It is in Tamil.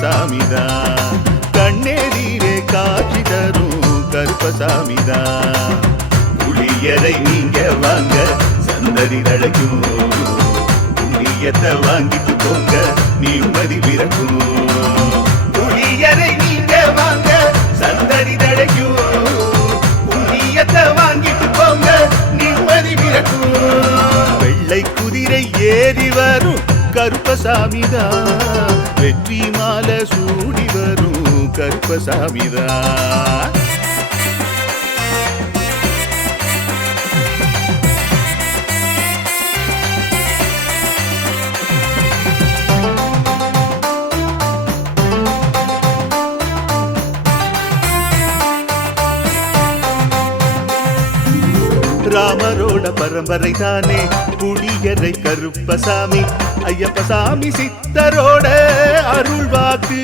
கருப்பசாமிதான். கண்ணெதிரே காட்சி தரும் கருப்பசாமிதான். புளியரை நீங்க வாங்க சந்ததி தழைக்கும், புண்ணியத்தை வாங்கிட்டு போங்க நிம்மதி பிறக்கும். புளியரை நீங்க வாங்க சந்ததி தழைக்கும், புண்ணியத்தை வாங்கிட்டு போங்க நிம்மதி பிறக்கும். வெள்ளை குதிரை ஏறி வரும் கருப்பசாமிதான், வெற்றி மாலை சூடி வரும் கருப்பசாமிதான். ராமரோட பரம்பரை தானே புளியரை கருப்பசாமி, ஐயப்பசாமி சித்தரோட அருள்வாக்கு.